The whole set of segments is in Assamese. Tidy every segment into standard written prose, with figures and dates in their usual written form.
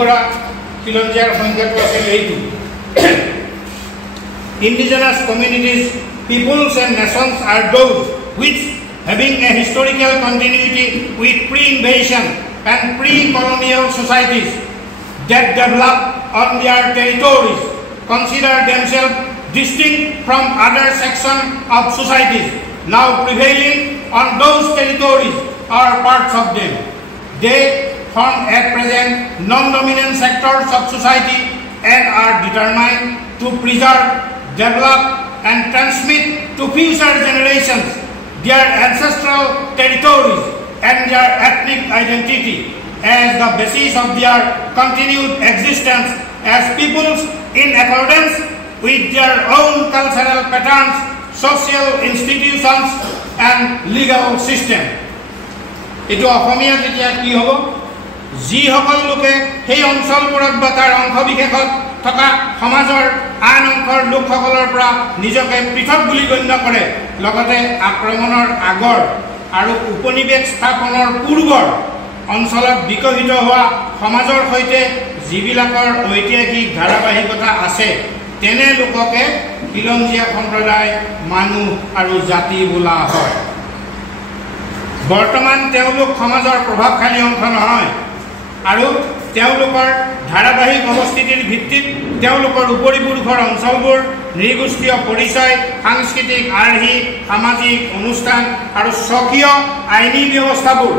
কৰা খিলঞ্জীয়াৰ সংখ্যাটো আছিল এইটো Indigenous communities, peoples and nations are those which having a historical continuity with pre-invasion and pre-colonial societies that develop on their territories consider themselves distinct from other sections of societies now prevailing on those territories or parts of them. They form at present non-dominant sectors of society and are determined to preserve, develop and transmit to future generations their ancestral territories and their ethnic identity as the basis of their continued existence as peoples in accordance with their own cultural patterns, social institutions and legal system. Etu Asomia jetia ki hobo ji hokol loke সেই অঞ্চলবোৰত বা তাৰ অংশ বিশেষত থকা সমাজৰ আন অংশৰ লোকসকলৰ পৰা নিজকে পৃথক বুলি গণ্য কৰে লগতে আক্ৰমণৰ আগৰ আৰু উপনিবেশ স্থাপনৰ পূৰ্বৰ অঞ্চলত বিকশিত হোৱা সমাজৰ সৈতে যিবিলাকৰ ঐতিহাসিক ধাৰাবাহিকতা আছে তেনে লোককে খিলঞ্জীয়া সম্প্ৰদায় মানুহ আৰু জাতি বোলা হয় বৰ্তমান তেওঁলোক সমাজৰ প্ৰভাৱশালী অংশ নহয় আৰু তেওঁলোকৰ ধাৰাবাহিক অৱস্থিতিৰ ভিত্তিত তেওঁলোকৰ উপৰিপুৰুষৰ অঞ্চলবোৰ নৃগোষ্ঠীয় পৰিচয় সাংস্কৃতিক আৰ্হি সামাজিক অনুষ্ঠান আৰু স্বকীয় আইনী ব্যৱস্থাবোৰ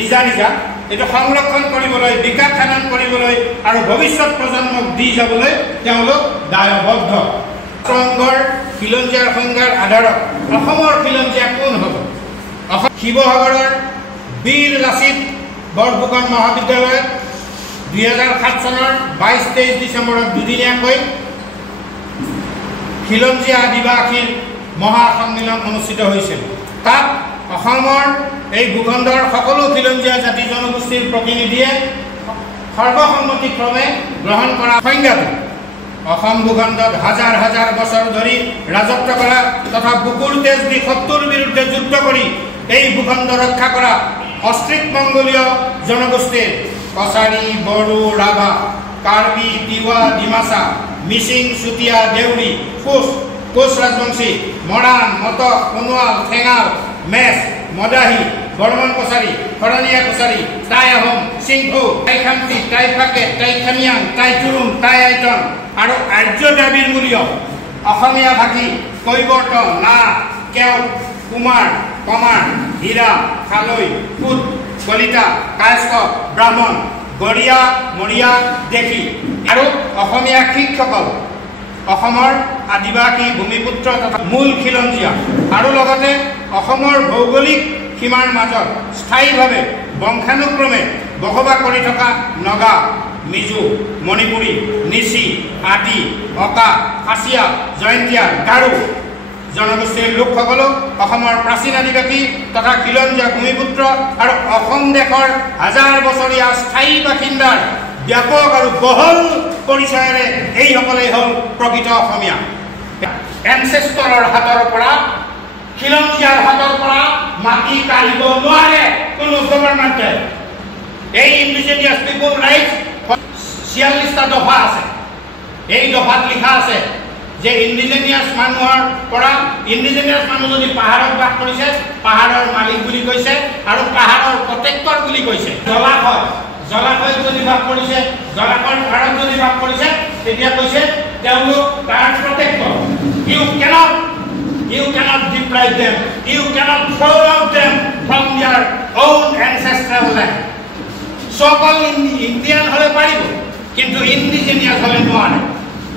নিজা নিজা এটা সংৰক্ষণ কৰিবলৈ বিকাশ সাধন কৰিবলৈ আৰু ভৱিষ্যত প্ৰজন্মক দি যাবলৈ তেওঁলোক দায়বদ্ধ সংঘৰ খিলঞ্জীয়াৰ সংজ্ঞাৰ আধাৰত অসমৰ খিলঞ্জীয়া কোন হ'ব শিৱসাগৰৰ বীৰ লাচিত বৰফুকন মহাবিদ্যালয়ত 2007 চনৰ 22-23 ডিচেম্বৰত দুদিনীয়াকৈ খিলঞ্জীয়া আদিবাসীৰ মহাসন্মিলন অনুষ্ঠিত হৈছিল তাত অসমৰ এই ভূখণ্ডৰ সকলো খিলঞ্জীয়া জাতি জনগোষ্ঠীৰ প্ৰতিনিধিয়ে সৰ্বসন্মতিক্ৰমে গ্ৰহণ কৰা সংজ্ঞাটো অসম ভূখণ্ডত হাজাৰ হাজাৰ বছৰ ধৰি ৰাজত্ব কৰা তথা বুকুৰ তেজ দি শত্ৰুৰ বিৰুদ্ধে যুদ্ধ কৰি এই ভূখণ্ড ৰক্ষা কৰা অষ্ট্ৰিক মংগোলীয় জনগোষ্ঠীৰ কছাৰী বড়ো ৰাভা কাৰ্বি তিৱা ডিমাচা মিচিং চুতীয়া দেউৰী কোচ ৰাজবংশী মৰাণ মটক সোণোৱাল ঠেঙাল মেচ মদাহী বৰ্মন কছাৰী শৰণীয়া কছাৰী টাই আহোম সিংহু টাইখামতি টাইফাকে টাইখামিয়াং টাইচুৰুং টাই আইটন আৰু আৰ্য দ্ৰাবিড় মূলীয় অসমীয়া ভাষী কৈবৰ্ত না কেওট কুমাৰ কমাৰ হীৰা খালৈ কুট কলিতা কায়স্থ ব্ৰাহ্মণ গৰিয়া মৰিয়া দেখি আৰু অসমীয়া শিখসকল অসমৰ আদিবাসী ভূমিপুত্ৰ তথা মূল খিলঞ্জীয়া আৰু লগতে অসমৰ ভৌগোলিক সীমাৰ মাজত স্থায়ীভাৱে বংশানুক্ৰমে বসবাস কৰি থকা নগা মিজু মণিপুৰী নিচি আদি অকা খাচীয়া জয়ন্তীয়া গাৰো জনগোষ্ঠীৰ লোকসকলক অসমৰ প্ৰাচীন আদিবাসী তথা খিলঞ্জীয়া ভূমিপুত্ৰ আৰু অসম দেশৰ হাজাৰ বছৰীয়া স্থায়ী বাসিন্দাৰ ব্যাপক আৰু বহল পৰিচয়েৰে এইসকলেই হ'ল প্ৰকৃত অসমীয়া এনচেষ্টৰৰ হাতৰ পৰা খিলঞ্জীয়াৰ হাতৰ পৰা মাটি কাঢ়িব নোৱাৰে কোনো গভৰ্ণমেণ্টে এই ইণ্ডিজিনিয়াছ পিপল ৰাইটছ 46টা দফা আছে এই দফাত লিখা আছে যে ইণ্ডিজিনিয়াছ মানুহৰ পৰা ইণ্ডিজিনিয়াছ মানুহ যদি পাহাৰত বাস কৰিছে পাহাৰৰ মালিক বুলি কৈছে আৰু পাহাৰৰ প্ৰটেক্টৰ বুলি কৈছে জলাশয় যদি বাস কৰিছে জলাশয়ৰ পাৰত যদি বাস কৰিছে তেতিয়া কৈছে তেওঁলোক তাৰ protector you cannot deprive them you cannot throw out them from their own ancestral land সকল ইণ্ডিয়ান হলে পাৰিব কিন্তু ইণ্ডিজিনিয়াছ হলে নোৱাৰে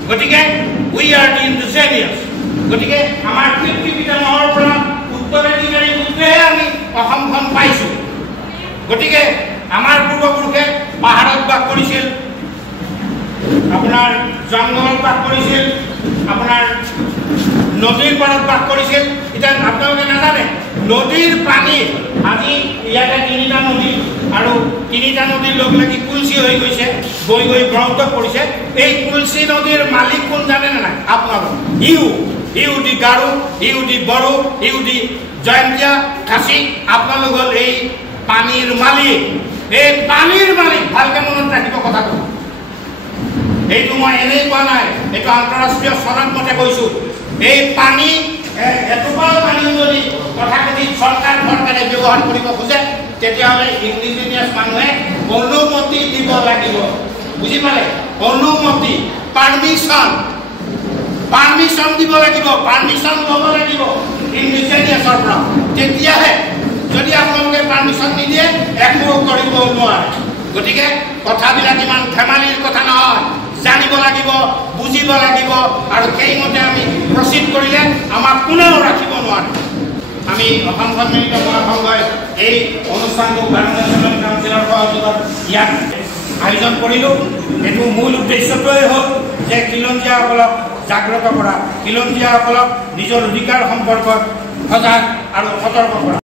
গতিকে we are the indigenous গতিকে আমাৰ পিতৃ-পিতামহৰ পৰা উত্তৰাধিকাৰী সূত্ৰে আমি অসমখন পাইছো গতিকে আমাৰ পূৰ্বপুৰুষে পাহাৰত বাস কৰিছিল আপোনাৰ জংগলত বাস কৰিছিল আপোনাৰ নদীৰ পাৰত বাস কৰিছিল এটা আপোনালোকে নাজানে নদীৰ পানী আজি ইয়াতে তিনিটা নদী আৰু তিনিটা নদীৰ লগ লাগি কুলচি হৈ গৈছে গৈ গৈ ব্ৰহ্মপুত্ৰত পৰিছে এই কুলচি নদীৰ মালিক কোন জানে না আপোনালোক ইউ দি গাৰো ইউ দি বড়ো ইউ দি জয়ন্তীয়া খাচী আপোনালোক হ'ল এই পানীৰ মালিক এই পানীৰ মালিক ভালকে মনত ৰাখিব কথাটো। এইটো মই এনেই কোৱা নাই, এইটো আন্তঃৰাষ্ট্ৰীয় সনদ মতে কৈছো। এই পানী এটুপাও পানী যদি তথাকথিত চৰকাৰে ব্যৱহাৰ কৰিব খোজে তেতিয়াহ'লে ইণ্ডিজিনিয়াছ মানুহে অনুমতি দিব লাগিব। বুজি পালে? অনুমতি, পাৰ্মিশ্যন দিব লাগিব, পাৰ্মিশ্যন ল'ব লাগিব ইণ্ডিজিনিয়াছৰ পৰা। তেতিয়াহে, যদি আপোনালোকে পাৰ্মিশ্যন নিদিয়ে একো কৰিব নোৱাৰে। গতিকে কথাবিলাক ইমান ধেমালিৰ কথা নহয়, জানিব লাগিব, বুজিব লাগিব, আৰু সেইমতে আমি প্ৰচিড কৰিলে আমাক কোনেও ৰাখিব নোৱাৰে। আমি অসম সন্মিলিত মহাসংঘই এই অনুষ্ঠানটো গাৰ্জেন কাউন্সিলৰ সহযোগত ইয়াত আয়োজন কৰিলোঁ। এইটো মূল উদ্দেশ্যটোৱেই হ'ল যে খিলঞ্জীয়াসকলক জাগ্ৰত কৰা, খিলঞ্জীয়াসকলক নিজৰ অধিকাৰ সম্পৰ্কত সজাগ আৰু সতৰ্ক কৰা।